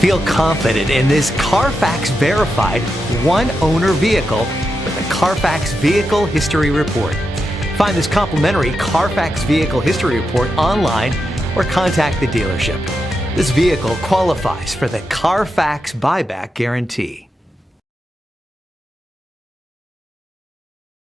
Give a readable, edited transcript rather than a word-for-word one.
Feel confident in this Carfax verified one-owner vehicle with the Carfax Vehicle History Report. Find this complimentary Carfax Vehicle History Report online or contact the dealership. This vehicle qualifies for the Carfax Buyback Guarantee.